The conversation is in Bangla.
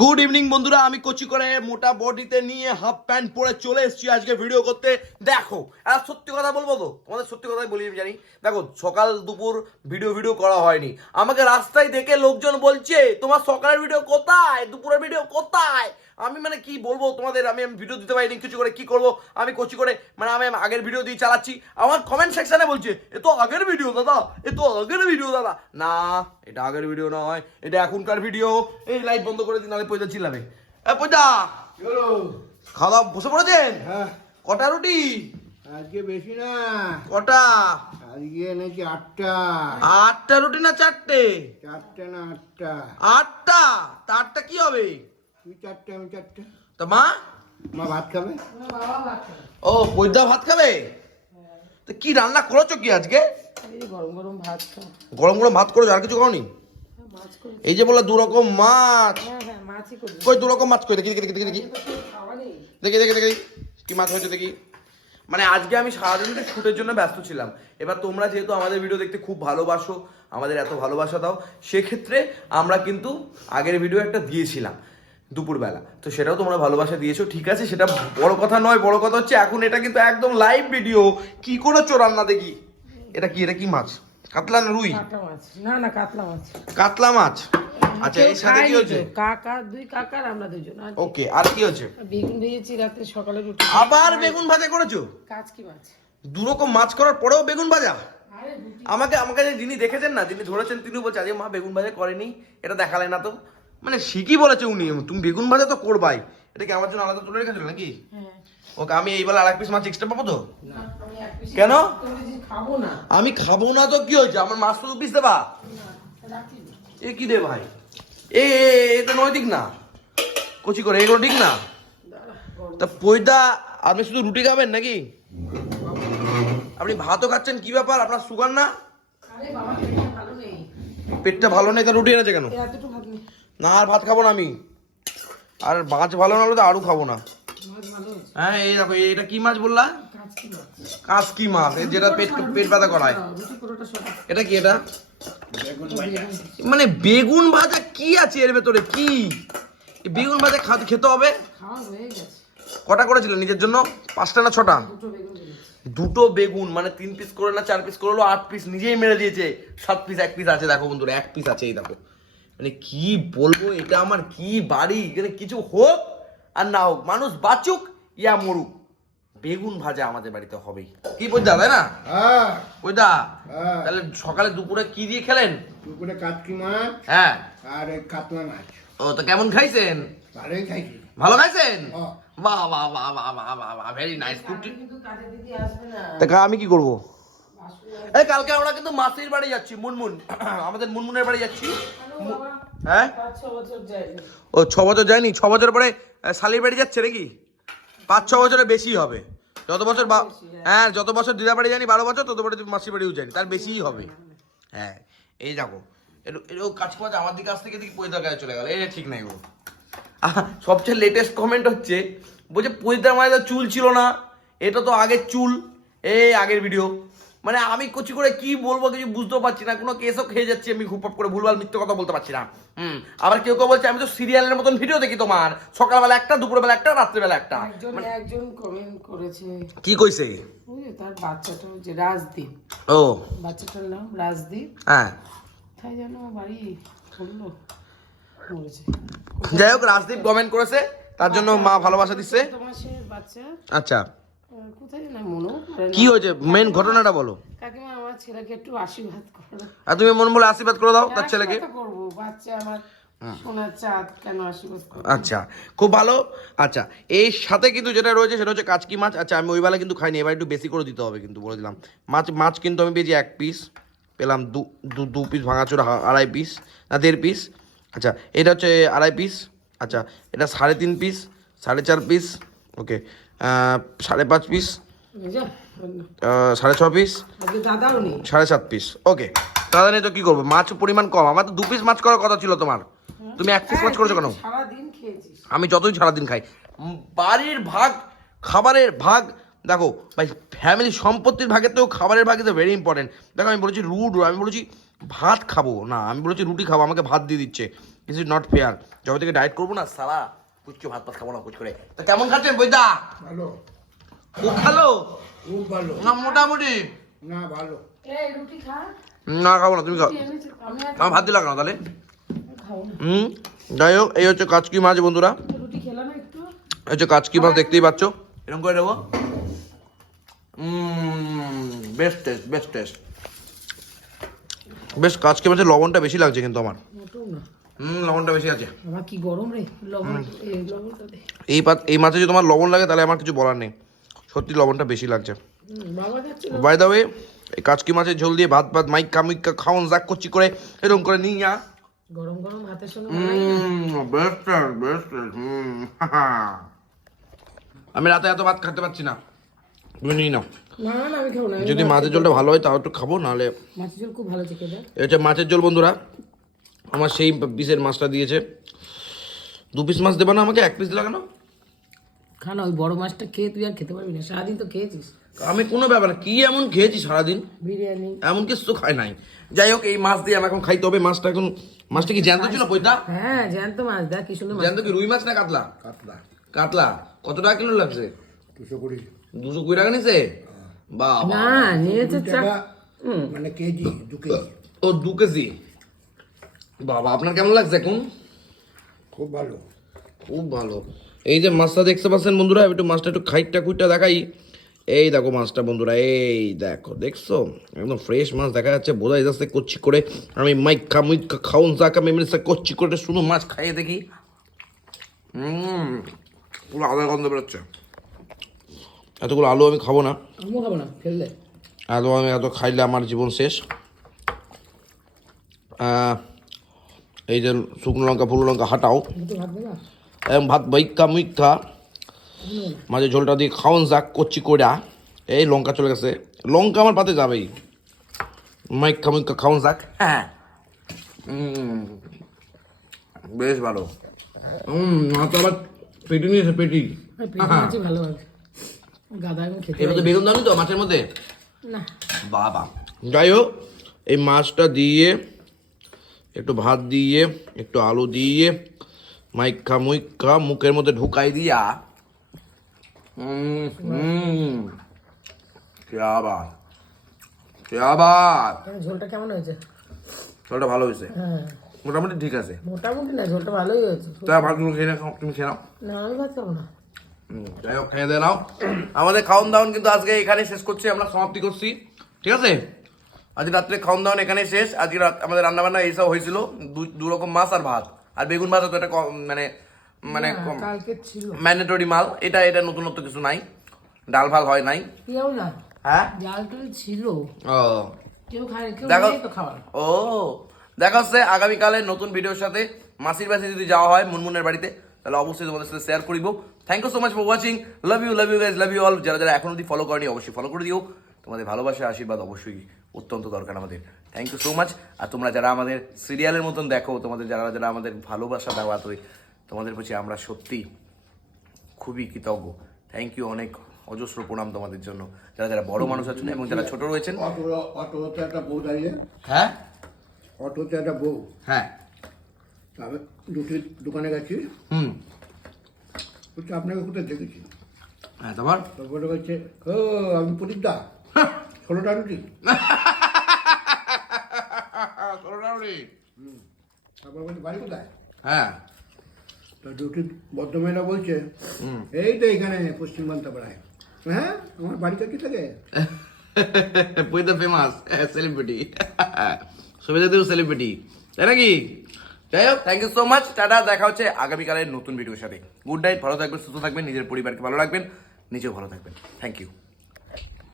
গুড ইভিনিং বন্ধুরা। আমি কচি করে মোটা বডিতে নিয়ে হাফ প্যান্ট পরে চলে এসেছি আজকে ভিডিও করতে। দেখো, আর সত্যি কথা বলব তো, তোমাদের সত্যি কথাই বলি আমি জানি। দেখো, সকাল দুপুর ভিডিও ভিডিও করা হয়নি। আমাকে রাস্তায় দেখে লোকজন বলছে, তোমার সকালের ভিডিও কোথায়? দুপুরের ভিডিও কোথায়? আমি মানে কি বলব তোমাদের? আমি আমি ভিডিও দিতে পারিনি কিছু করে কি করব? আমি কোচি করে মানে আমি আগের ভিডিও দিয়ে চালাচ্ছি। আমার কমেন্ট সেকশনে বলছে এ তো আগের ভিডিও দাদা এ তো আগের ভিডিও দাদা। না এটা আগের ভিডিও নয় এটা এখনকার ভিডিও এই লাইট বন্ধ করে দিন নাহলে পয়সা চিল্লাবে। এ পয়সা খাওয়া বসে পড়েছেন? হ্যাঁ। কটা রুটি? আজকে বেশি না। কটা? আজকে আটটা। আটটা রুটি না চারটে? চারটে না আটটা। আটটা? তা আটটা কি হবে? তুই চারটে আমি চারটে। তা মা? মা ভাত খাবে? ও পয়দা ভাত খাবে? তো কি রান্না করেছ কি আজকে? গরম গরম ভাত গরম গরম ভাত করেছ আর কিছু করনি হ্যাঁ, মাছ করে এই যে বললা দু রকম মাছ। হ্যাঁ হ্যাঁ মাছই করি কই দু রকম মাছ কই? দেখি দেখি দেখি দেখি দেখি। দেখি দেখি কি মাছ হয়েছে দেখি। মানে আজকে আমি সারাদিন শুটের জন্য ব্যস্ত ছিলাম। এবার তোমরা যেহেতু আমাদের ভিডিও দেখতে খুব ভালোবাসো আমাদের এত ভালোবাসা দাও সেক্ষেত্রে আমরা কিন্তু আগের ভিডিও একটা দিয়েছিলাম। দুপুরবেলা। তো সেটাও তোমরা ভালোবাসা দিয়েছ ঠিক আছে সেটা বড় কথা নয় বড় কথা হচ্ছে এখন এটা কিন্তু একদম লাইভ ভিডিও কি করেছ রান্না দেখি? এটা কি এটা কি মাছ? কাতলা না রুই? না না কাতলা মাছ। কাতলা মাছ? আচ্ছা এর সাথে কি হচ্ছে কাকা দুই কাকার আমরা দুজন ওকে আর কি হচ্ছে বেগুন ভেজেছি রাতে সকালে রুটি। আবার বেগুন ভাজা করেছ? কাজ কি মাছ। দু রকম মাছ করার পরেও বেগুন ভাজা? আমাকে আমাকে যিনি দেখেছেন না যিনি ধরেছেন তিনি বলছে আজকে মা বেগুন ভাজা করেনি এটা দেখালে না তো। মানে ঠিকই বলেছে উনি। তুমি বেগুন ভাজা তো করবাই। এটা কি আমার জন্য আলাদা তুলে রেখেছিল নাকি? হ্যাঁ। ওকে আমি এই বেলা আর এক পিস মাছ এক্সট্রা পাবো তো? কেন? আমি খাব না তো কি হয়েছে? আমার মাছ তো দু পিস দেবা। এ কি দে ভাই? এ এ, নয় এটা নৈতিক না। কচি করে এগুলো ঠিক না। তা পয়দা আপনি শুধু রুটি খাবেন নাকি? আপনি ভাতও খাচ্ছেন কি ব্যাপার? আপনার সুগার না? পেটটা ভালো নেই। পেটটা ভালো নেই তা রুটি এনেছে কেন এই এতটুকু ভাত নেই না, আর ভাত খাব না আমি। আর মাছ ভালো না হলে তো আরও খাব না। হ্যাঁ এই দেখো এটা কি মাছ বললা? কাসকি মাছ যেটা পেট পেট ব্যথা করায়। এটা কি এটা? মানে বেগুন ভাজা কি আছে এর ভেতরে? কি? বেগুন ভাজা খাতে হবে। কটা করেছিলেন নিজের জন্য? পাঁচটা না ছটা? দুটো বেগুন মানে তিন পিস করে না, চার পিস করল আট পিস নিজেই মেরে দিয়েছে। সাত পিস এক পিস আছে, দেখো বন্ধুরা, এক পিস আছে, এই দেখো। মানে কি বলব এটা আমার কি বাড়ি? এখানে কিছু হোক আর না হোক মানুষ বাঁচুক ইয়া মরুক। বেগুন ভাজা আমাদের বাড়িতে হবেই। কি বলছা তাই না? হ্যাঁ। হ্যাঁ। তাহলে সকালে দুপুরে কি দিয়ে খেলেন? দুপুরে কাটকি মাছ হ্যাঁ। আর এই কাতলা মাছ। ও তো কেমন খাইছেন? ভালোই খাইছি। ভালো খাইছেন? ও, বাহ বাহ বাহ বাহ বাহ বাহ বাহ ভেরি নাইস কুটি কিন্তু কাজের দিদি আসবে না। তা আমি কি করব? এই কালকে আমরা কিন্তু মাসির বাড়ি যাচ্ছি মুনমুন। আমাদের মুনমুনের বাড়ি যাচ্ছি। হ্যাঁ বছর যায়নি ও ছ বছর যায়নি? ছ বছর পরে শালির বাড়ি যাচ্ছে নাকি? পাঁচ, ছ বছরের বেশি হবে। যত বছর হ্যাঁ যত বছর দিদা বাড়ি জানি বারো বছর, তত বছর মাসির বাড়িও জানি তার বেশিই হবে। হ্যাঁ এই দেখো একটু কাজ আমার দিকে চলে গেল। এটা ঠিক নাই ও সবচেয়ে লেটেস্ট কমেন্ট হচ্ছে, বলছে চুল ছিল না, এটা তো আগের চুল, এই আগের ভিডিও মানে আমি কচি করে কি বলব কিছু বুঝতেও পারছি না কোনো কেসও খেয়ে যাচ্ছি আমি খুব করে ভুলভাল মিথ্যে কথা বলতে পারছি না। হুম আবার কেউ কেউ বলছে আমি তো সিরিয়ালের মতন ভিডিও দেখি তোমার সকালবেলা একটা দুপুরবেলা একটা রাত্রেবেলা একটা। একজন একজন কমেন্ট করেছে। কি কইছে? তার বাচ্চাটা হচ্ছে রাজদীপ। ও। বাচ্চাটার নাম রাজদীপ। হ্যাঁ। তাই যেন বাড়ি করল যাই হোক রাজদীপ কমেন্ট করেছে তার জন্য মা ভালোবাসা দিচ্ছে। আচ্ছা। কোথায় না মনেও পড়ে না। কি হয়েছে? মেন ঘটনাটা বলো। কাকিমা আমার ছেলেকে একটু আশীর্বাদ করো। আর তুমি মন বলে আশীর্বাদ করে দাও তার ছেলেকে? আশীর্বাদ তো করব। বাচ্চা আমার সোনার চাঁদ কেন আশীর্বাদ করব? আচ্ছা খুব ভালো। আচ্ছা এর সাথে কিন্তু যেটা রয়েছে সেটা হচ্ছে কাচকি মাছ। আচ্ছা আমি ওই বেলা কিন্তু খাইনি এবার একটু বেশি করে দিতে হবে কিন্তু বলে দিলাম। মাছ মাছ কিন্তু আমি পেয়েছি এক পিস পেলাম দু দু দু পিস ভাঙাচোরা হা- আড়াই পিস না দেড় পিস আচ্ছা এটা হচ্ছে আড়াই পিস আচ্ছা এটা সাড়ে তিন পিস সাড়ে চার পিস ওকে সাড়ে পাঁচ পিস সাড়ে ছ পিস নেই। সাড়ে সাত পিস ওকে দাদা নিয়ে তো কী করব? মাছ পরিমাণ কম। আমার তো দু পিস মাছ করার কথা ছিল তোমার। তুমি এক পিস মাছ করেছ কেন? আমি যতই সারাদিন খাই। বাড়ির ভাগ খাবারের ভাগ দেখো ভাই ফ্যামিলি সম্পত্তির ভাগের তো খাবারের ভাগ ইজ ভেরি ইম্পর্টেন্ট দেখো আমি বলেছি রুট আমি বলেছি ভাত খাব। না আমি বলেছি রুটি খাব আমাকে ভাত দিয়ে দিচ্ছে। দিস ইজ নট ফেয়ার যবে থেকে ডায়েট করব না সালা কুচ্ছু ভাত ভাত খাব না কুচ করে। তা কেমন খাচ্ছেন বৈদা? ভালো। খুব ভালো? খুব ভালো। না মোটামুটি। না ভালো। এই রুটি খা। না খাব না তুমি খাও। আমি আমার ভাত দিলা কেন তাহলে? হুম? যাই হোক এই হচ্ছে কাচকি মাছ বন্ধুরা। রুটি খেলাম একটু। এই হচ্ছে কাচকি মাছ দেখতেই পাচ্ছ। এরকম করে দেবো। Best taste best taste. বেশ কাচকি মাছের লবণটা বেশি লাগছে কিন্তু আমার। না। হুম লবণটা বেশি আছে। বাবা কি গরম রে? লবণ এই মাছে যদি তোমার লবণ লাগে তাহলে আমার কিছু বলার নেই। সত্যি লবণটা বেশি লাগছে। বাই দা ওয়ে এই কাচকি মাছের ঝোল দিয়ে ভাত ভাত মাইক কামিকা খাওয়ান জাক করছি করে এরকম করে নিয়ে যা গরম গরম ভাতের সঙ্গে বেস্ট বেস্ট হুম আমি রাতে এত ভাত খেতে পারছি না। তুমি নিয়ে নাও। যদি মাছের ঝোলটা ভালো হয় তাও একটু খাব নাহলে মাছের ঝোল খুব ভালো এটা মাছের ঝোল বন্ধুরা। আমার সেই পিসের মাছটা দিয়েছে। দু পিস মাছ দেবে না আমাকে? এক পিস লাগানো? খা ওই বড় মাছটা খেয়ে তুই আর খেতে পারবি না। সারাদিন তো খেয়েছিস। আমি কোনো ব্যাপার না কি এমন খেয়েছি সারাদিন? বিরিয়ানি। এমন কিছু তো খাই নাই। যাই হোক এই মাছ দিয়ে আমার এখন খাইতে হবে মাছটা এখন মাছটা কি জ্যান্ত ছিল পয়দা হ্যাঁ জ্যান্ত মাছ দেখ কি সুন্দর জ্যান্ত কি রুই মাছ না কাতলা? কাতলা। কাতলা। কত টাকা কিলো লাগছে? দুশো কুড়ি। দুশো কুড়ি টাকা নিছে বাবা। না নিয়েছে মানে কেজি দু কেজি। ও দু কেজি? বাবা আপনার কেমন লাগছে এখন? খুব ভালো। খুব ভালো। এই যে মাছটা দেখতে পাচ্ছেন বন্ধুরা একটু মাছটা একটু খাইটটা খুইটটা দেখাই। এই দেখো মাছটা বন্ধুরা এই দেখো দেখছ? একদম ফ্রেশ মাছ দেখা যাচ্ছে বোঝা যাচ্ছে কচ্ছি করে। আমি মাইকা মুইকা খাউন জাকা মেমরি কচ্ছি করে শুনো মাছ খাইয়ে দেখি। পুরো আদা গন্ধ বেরোচ্ছে। এতগুলো আলু আমি খাব না। খাব না ফেললে। এত আমি এত খাইলে আমার জীবন শেষ। আহ, এই যে শুকনো লঙ্কা ফুলো লঙ্কা হাটাও। এবং ভাত বৈকা মুইকা মাঝে ঝোলটা দিয়ে খাওয়ান যাক করছি কইরা। এই লঙ্কা চলে গেছে। লঙ্কা আমার পাতে যাবেই। মাইকা মুইকা খাওয়ান যাক। হ্যাঁ। বেশ ভালো। হুম তো আবার পেটি নিয়েছে পেটি। ভালো আমি খেতে এবার তো বেগুন দামি তো মাছের মধ্যে? না। বাবা। যাই হোক এই মাছটা দিয়ে একটু ভাত দিয়ে একটু আলু দিয়ে মাইকা মুইকা মুখের মধ্যে ঢুকাই দিয়া। হুম হুম কে আবার? আবার? ঝোলটা কেমন হয়েছে? ঝোলটা ভালো হয়েছে। হ্যাঁ। মোটামুটি ঠিক আছে। মোটামুটি না ঝোলটা ভালোই হয়েছে। তা ভাতগুলো খেয়ে নাও তুমি খেয়ে নাও। না আমি ভাত খাব না। যাই হোক খেয়ে দিয়ে নাও। আমাদের খাওয়ান দাওয়ান কিন্তু আজকে এখানে শেষ করছি আমরা সমাপ্তি করছি। ঠিক আছে? আজ রাত্রে খাওয়ান দাওয়ান এখানে শেষ। আজকে রাত আমাদের রান্না বান্না এইসব হয়েছিল। দু- রকম মাছ আর ভাত। আর বেগুন ভাত তো এটা মানে মানে ম্যান্ডেটরি মাল। এটা এটা নতুনত্ব কিছু নাই। ডাল ফাল হয় নাই। হ্যাঁ? ছিল। ও। দেখো ও। দেখা হচ্ছে আগামীকালে নতুন ভিডিওর সাথে। মাসির বাসে যদি যাওয়া হয় মুনমুনের বাড়িতে তাহলে অবশ্যই তোমাদের সাথে শেয়ার করিব। Thank you so much for watching love you love you guys love you all যারা যারা এখন অব্দি ফলো করেনি অবশ্যই ফলো করে দিও। তোমাদের ভালোবাসা আশীর্বাদ অবশ্যই অত্যন্ত দরকার আমাদের। থ্যাংক ইউ সো মাচ আর তোমরা যারা আমাদের সিরিয়ালের মতন দেখো তোমাদের যারা যারা আমাদের ভালোবাসা দেওয়া তো তোমাদের প্রতি আমরা সত্যি খুবই কৃতজ্ঞ। থ্যাংক ইউ অনেক অজস্র প্রণাম তোমাদের জন্য। যারা যারা বড় মানুষ আছেন এবং যারা ছোট রয়েছেন। অটো অটোতে একটা বউ দাঁড়িয়ে। হ্যাঁ? অটোতে একটা বউ। হ্যাঁ। আমি দুটি দোকানে গেছি। হুম। বলছে আপনাকে কোথায় দেখেছি? হ্যাঁ তারপর? তারপরে বলছে ও আমি প্রদীপ দা ষোলোটা রুটি। তারপর বলছে বাড়ি কোথায়? হ্যাঁ। তো বলছে এই তো এখানে পশ্চিম বান্তাপাড়ায় হ্যাঁ? আমার বাড়িতে কি থাকে? ফেমাস সেলিব্রিটি সেলিব্রিটি তাই নাকি? যাই হোক thank you so much tata দেখা হচ্ছে আগামীকালের নতুন ভিডিওর সাথে। গুড নাইট ভালো থাকবেন সুস্থ থাকবেন নিজের পরিবারকে ভালো রাখবেন নিজেও ভালো থাকবেন। Thank you